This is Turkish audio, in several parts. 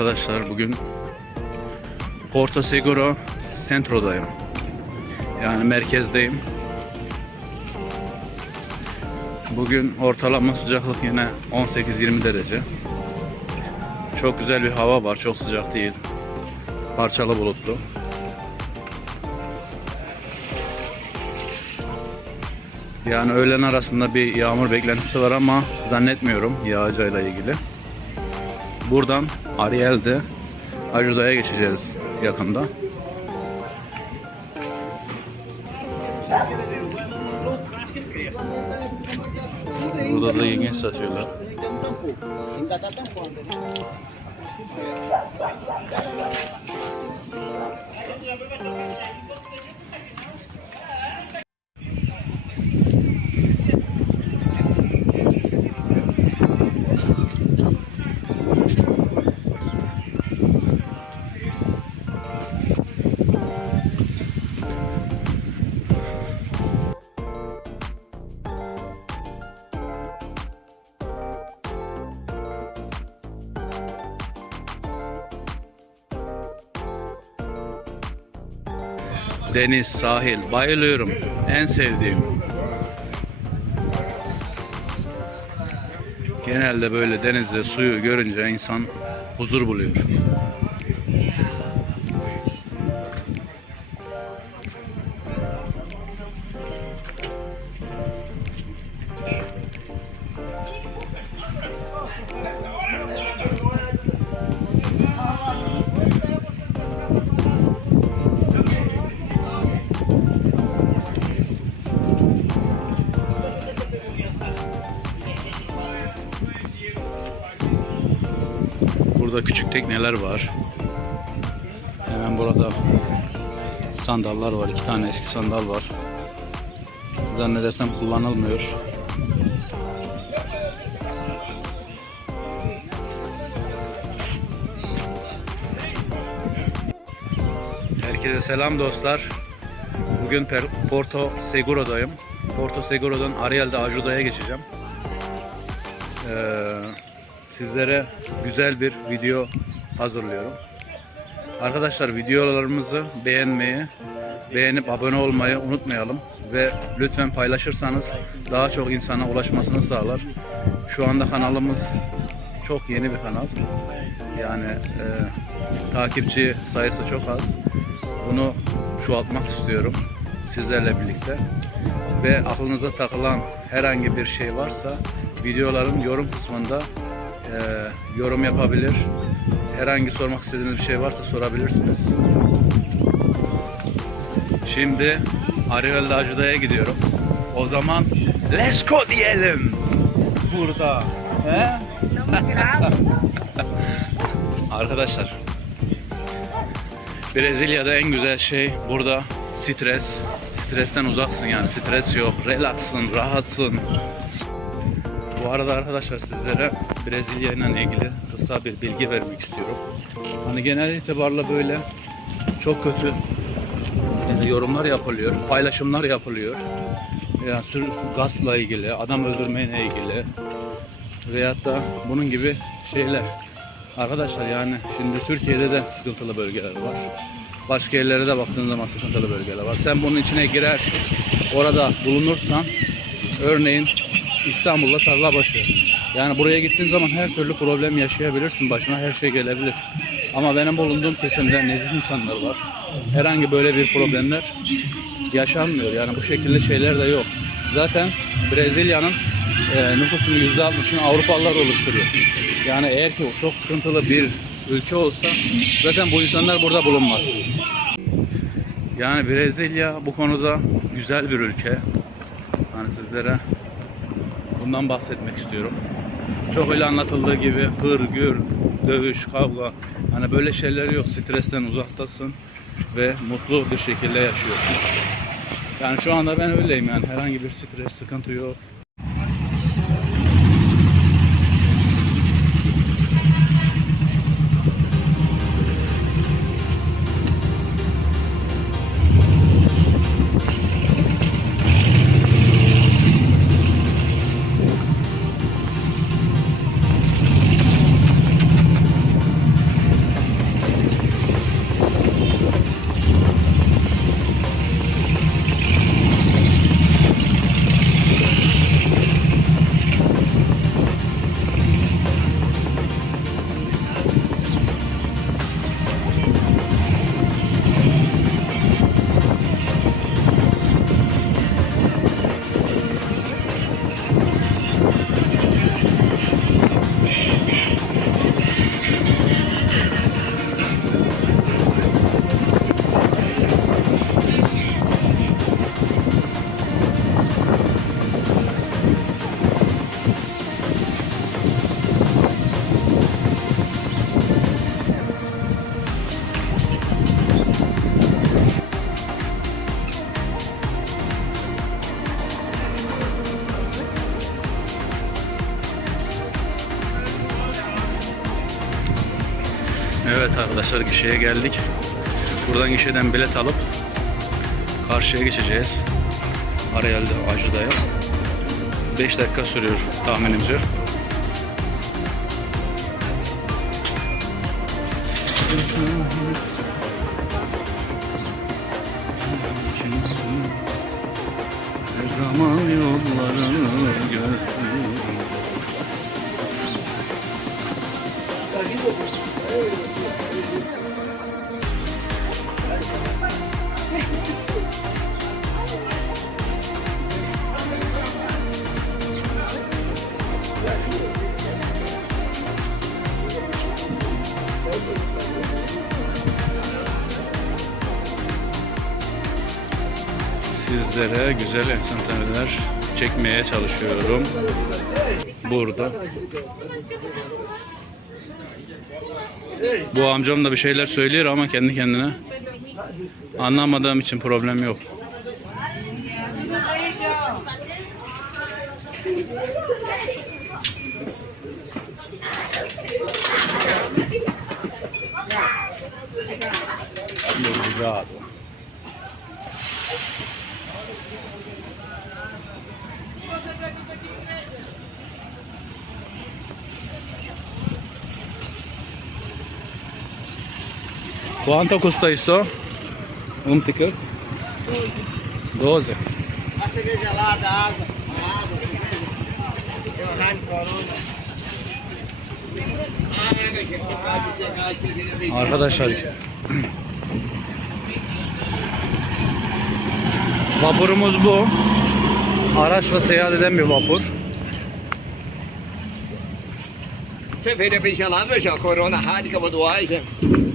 Arkadaşlar bugün Porto Seguro Centro'dayım. Yani merkezdeyim. Bugün ortalama sıcaklık yine 18-20 derece. Çok güzel bir hava var. Çok sıcak değil. Parçalı bulutlu. Yani öğlen arasında bir yağmur beklentisi var ama zannetmiyorum yağacağıyla ilgili. Buradan Ariel'de Ajuda'ya geçeceğiz yakında. Burada da yengeç satıyorlar. Deniz, sahil, bayılıyorum. En sevdiğim. Genelde böyle denizde suyu görünce insan huzur buluyor. Tekneler var. Hemen burada sandallar var. iki tane eski sandal var. Zannedersem kullanılmıyor. Herkese selam dostlar. Bugün Porto Seguro'dayım. Porto Seguro'dan Ariel'de Ajuda'ya geçeceğim. Ee, sizlere güzel bir video hazırlıyorum. Arkadaşlar videolarımızı beğenmeyi, beğenip abone olmayı unutmayalım ve lütfen paylaşırsanız daha çok insana ulaşmasını sağlar. Şu anda kanalımız çok yeni bir kanal. Yani e, takipçi sayısı çok az. Bunu çoğaltmak istiyorum sizlerle birlikte. Ve aklınıza takılan herhangi bir şey varsa videoların yorum kısmında e, yorum yapabilir. Herhangi sormak istediğiniz bir şey varsa sorabilirsiniz. Şimdi Ariel'de Ajuda'ya gidiyorum. O zaman let's go diyelim. Burada. He? Arkadaşlar Brezilya'da en güzel şey burada stres. Stresten uzaksın yani stres yok. Relaxsın, rahatsın. Bu arada arkadaşlar sizlere Brezilya ile ilgili kısa bir bilgi vermek istiyorum. Hani genel itibarla böyle çok kötü yorumlar yapılıyor, paylaşımlar yapılıyor. Yani sür gaspla ilgili, adam öldürmeyle ilgili veyahut da bunun gibi şeyler. Arkadaşlar yani şimdi Türkiye'de de sıkıntılı bölgeler var. Başka yerlere de baktığın zaman sıkıntılı bölgeler var. Sen bunun içine girer, orada bulunursan, örneğin İstanbul'la Tarlabaşı. Yani buraya gittiğin zaman her türlü problem yaşayabilirsin. Başına her şey gelebilir. Ama benim bulunduğum kesimde nezih insanlar var. Herhangi böyle bir problemler yaşanmıyor. Yani bu şekilde şeyler de yok. Zaten Brezilya'nın e, nüfusunun %60'ını Avrupalılar oluşturuyor. Yani eğer ki çok sıkıntılı bir ülke olsa zaten bu insanlar burada bulunmaz. Yani Brezilya bu konuda güzel bir ülke. Hani sizlere bundan bahsetmek istiyorum. Çok öyle anlatıldığı gibi hır, gür, dövüş, kavga. Hani böyle şeyler yok. Stresten uzaktasın ve mutlu bir şekilde yaşıyorsun. Yani şu anda ben öyleyim yani. Herhangi bir stres, sıkıntı yok. Evet arkadaşlar gişeye geldik. Buradan gişeden bilet alıp karşıya geçeceğiz. Arayel'de Acıda'ya. 5 dakika sürüyor tahminimce. Her Sizlere güzel enstantaneler çekmeye çalışıyorum. Burada. Bu amcam da bir şeyler söylüyor ama kendi kendine. Anlamadığım için problem yok. Obrigado. Quanto custa isso? Um ticket? 12. A cerveja gelada, água, a água, a cerveja. Tem o Rani Corona. Ah, você a Arkadaşlar Vapurumuz bu. Araçla seyahat eden bir vapur. Bem gelada, meu João. Corona Rádica Budweiser. arkadaşlar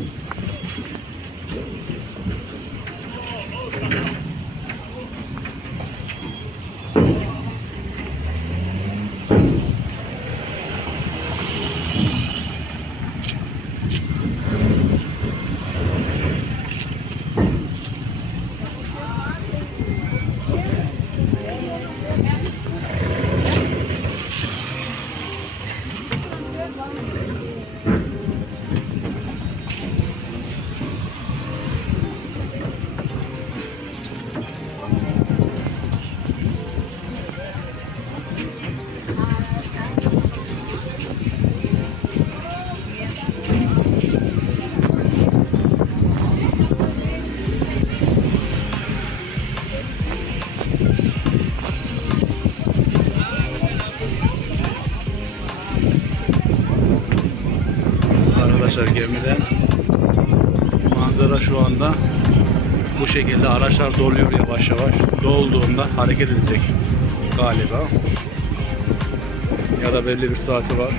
bu şekilde araçlar doluyor yavaş yavaş. Dolduğunda hareket edecek galiba. Ya da belli bir saati var.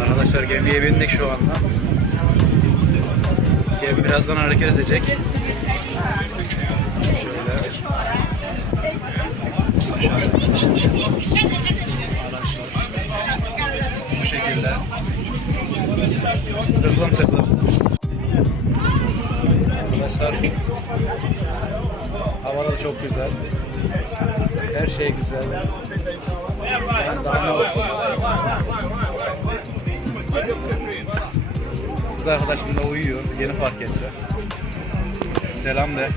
Arkadaşlar gemiye bindik şu anda. Gemi birazdan hareket edecek. Bu şekilde. Tıklım tıklım. Arkadaşlar. Hava da çok güzel. Her şey güzel. Yani daha. Kız arkadaşım da uyuyor. Yeni fark etti. Selam de.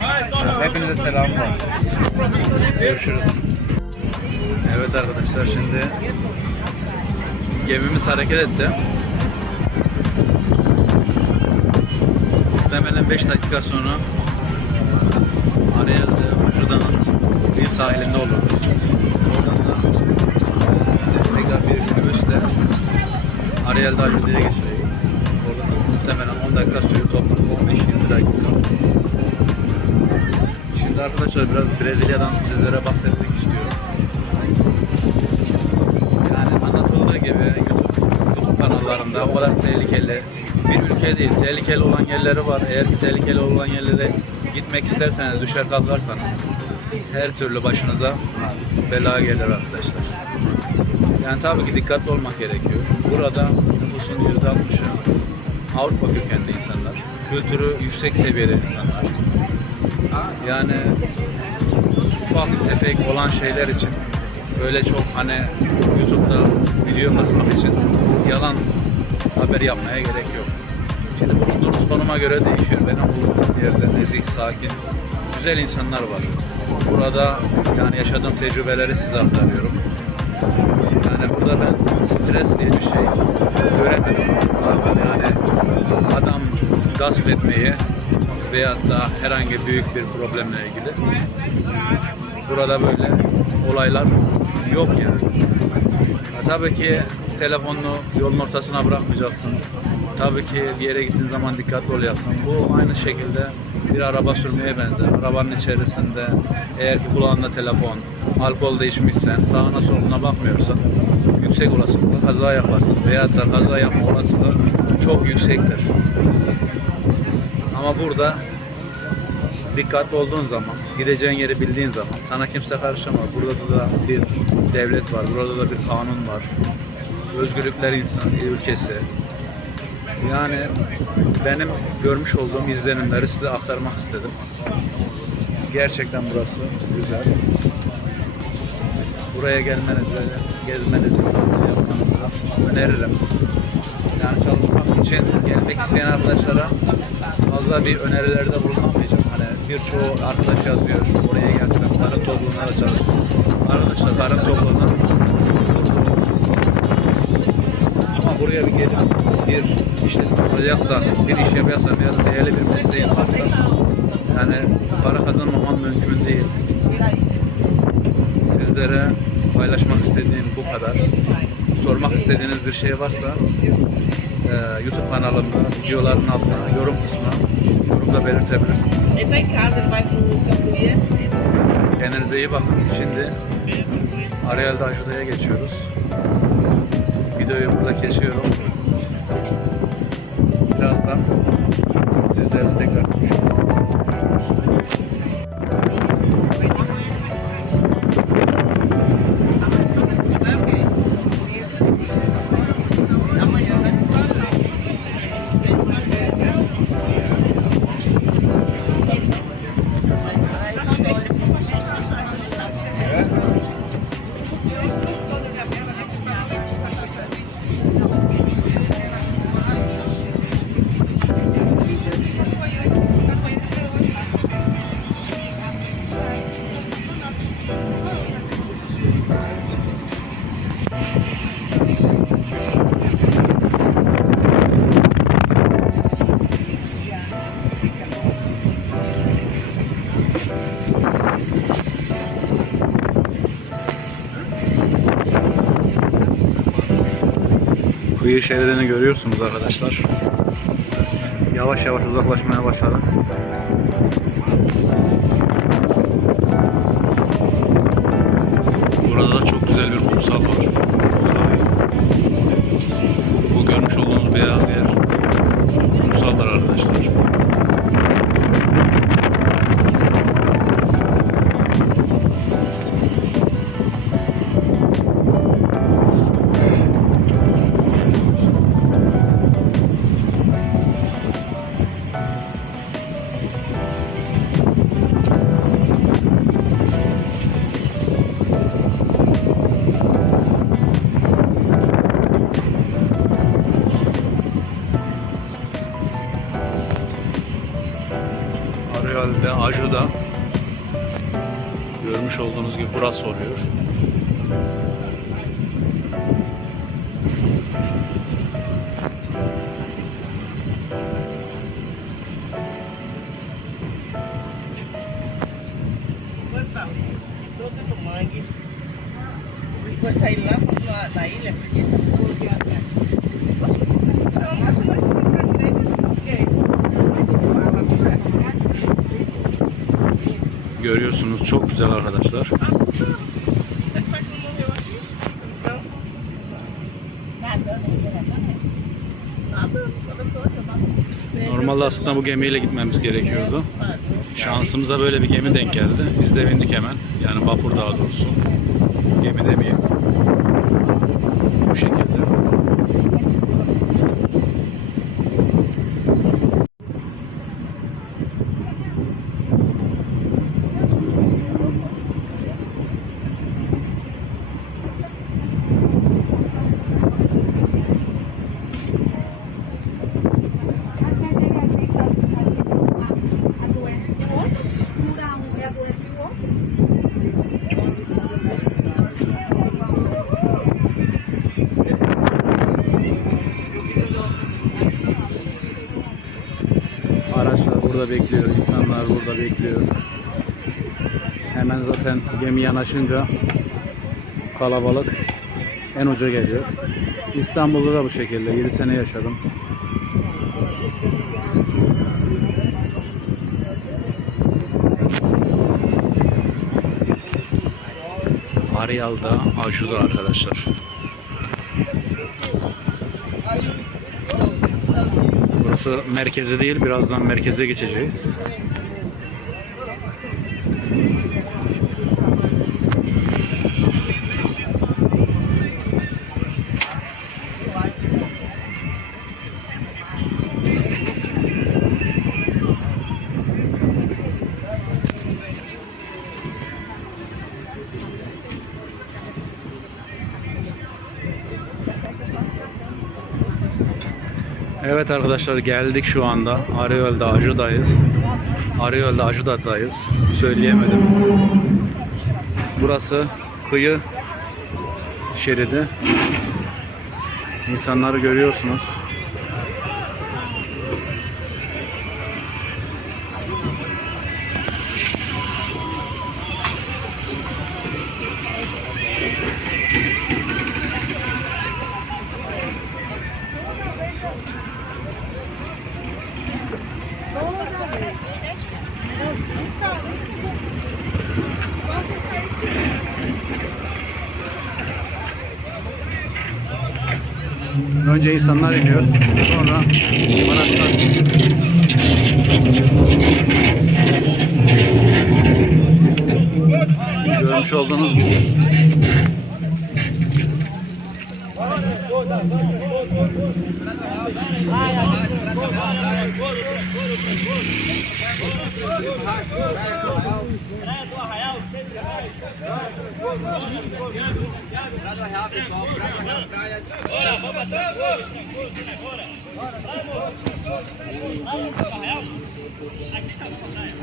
Hepinize selam var. Görüşürüz. Evet arkadaşlar şimdi gemimiz hareket etti. Muhtemelen 5 dakika sonra Ariel'de Aşuda'nın bir sahilinde olur. Oradan da tekrar bir minibüsle Ariel'de Aşuda'ya geçecek. Oradan da muhtemelen 10 dakika sürüyor toplam 15-20 dakika. Şimdi arkadaşlar biraz Brezilya'dan sizlere bahsetmek istiyorum. Yani anlatıldığı gibi YouTube, YouTube kanallarında o kadar tehlikeli bir ülke değil. Tehlikeli olan yerleri var. Eğer ki tehlikeli olan yerlere gitmek isterseniz, düşer kalkarsanız her türlü başınıza bela gelir arkadaşlar. Yani tabii ki dikkatli olmak gerekiyor. Burada nüfusun %60'ı Avrupa kökenli insanlar. Kültürü yüksek seviyede insanlar. Yani ufak tefek olan şeyler için böyle çok hani YouTube'da video kasmak için yalan haber yapmaya gerek yok. Şimdi bulunduğunuz konuma göre değişiyor. Benim bulunduğum yerde nezih, sakin, güzel insanlar var. Burada yani yaşadığım tecrübeleri size aktarıyorum. Yani burada ben stres diye bir şey göremedim. Yani adam gasp etmeyi veyahut da herhangi büyük bir problemle ilgili. Burada böyle olaylar yok yani. Ya tabii ki telefonunu yolun ortasına bırakmayacaksın. Tabii ki bir yere gittiğin zaman dikkatli olacaksın. Bu aynı şekilde bir araba sürmeye benzer. Arabanın içerisinde eğer ki kulağında telefon, alkol de içmişsen, sağına soluna bakmıyorsan yüksek olasılıkla kaza yaparsın. Veyahut da kaza yapma olasılığı çok yüksektir. Ama burada dikkatli olduğun zaman, gideceğin yeri bildiğin zaman sana kimse karışamaz. Burada da bir devlet var, burada da bir kanun var. Özgürlükler insan, ülkesi. Yani benim görmüş olduğum izlenimleri size aktarmak istedim. Gerçekten burası güzel. Buraya gelmenizi, gezmenizi, yapmanızı öneririm. Yani çalışmak için gelmek isteyen arkadaşlara fazla bir önerilerde bulunamayacağım. Hani birçoğu arkadaş yazıyor, oraya gelsin, karın topluluğuna da çalışın. Arkadaşlar karın topluluğuna ama buraya bir gelip bir işletme kuracaksan, bir iş yapıyorsan ya da değerli bir mesleğin varsa yani para kazanmaman mümkün değil. Sizlere paylaşmak istediğim bu kadar. Sormak istediğiniz bir şey varsa e, YouTube kanalımda videoların altına yorum kısmına yorumda belirtebilirsiniz. Cambuías. Kendinize iyi bakın. Şimdi Ariel'de Aşuda'ya geçiyoruz. Videoyu burada kesiyorum. Birazdan sizlerle tekrar konuşuruz. Kıyı şeridini görüyorsunuz arkadaşlar. Yavaş yavaş uzaklaşmaya başladı. Burada da çok güzel bir kumsal var. Aju'da görmüş olduğunuz gibi burası oluyor. Görüyorsunuz çok güzel arkadaşlar. Normalde aslında bu gemiyle gitmemiz gerekiyordu. Şansımıza böyle bir gemi denk geldi. Biz de bindik hemen. Yani vapur daha doğrusu. Gemi demeyeyim. Bu şekilde. Araçlar burada bekliyor, insanlar burada bekliyor. Hemen zaten gemi yanaşınca kalabalık en uca geliyor. İstanbul'da da bu şekilde 7 sene yaşadım. Ariyal'da Ajuda arkadaşlar. Burası merkezi değil. Birazdan merkeze geçeceğiz. Evet arkadaşlar geldik şu anda. Arayol'da Aju'dayız. Arayol'da Aju'da'dayız. Söyleyemedim. Burası kıyı şeridi. İnsanları görüyorsunuz. önce insanlar iniyor. Sonra araçlar. Görmüş olduğunuz gibi. lá, pessoal. Pra na. Bora, vamos bater, bora. Bora, vamos. Aqui tá bom, praia.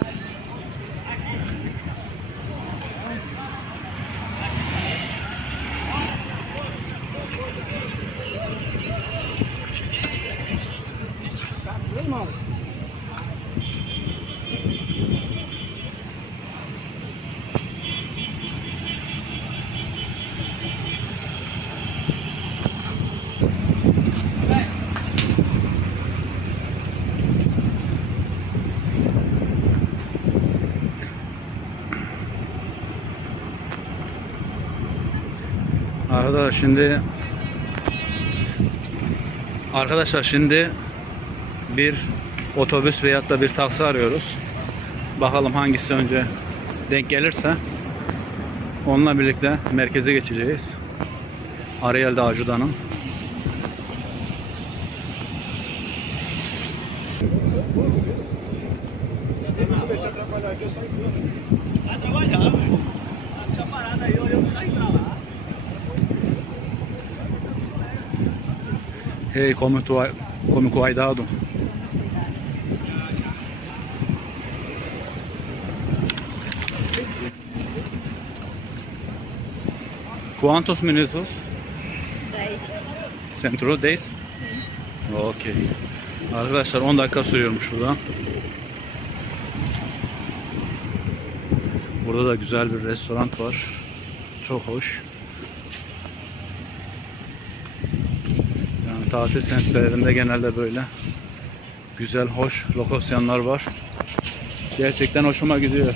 Arkadaşlar şimdi Arkadaşlar şimdi bir otobüs veyahut da bir taksi arıyoruz. Bakalım hangisi önce denk gelirse onunla birlikte merkeze geçeceğiz. Ariel Dağcı'danın. Hey, come, tu, come cuidado. ¿Cuántos minutos? Guys. Centro days? Okey. Arkadaşlar 10 dakika sürüyormuş burada. Burada da güzel bir restoran var. Çok hoş. Yani tatil semtlerinde genelde böyle güzel, hoş lokasyonlar var. Gerçekten hoşuma gidiyor.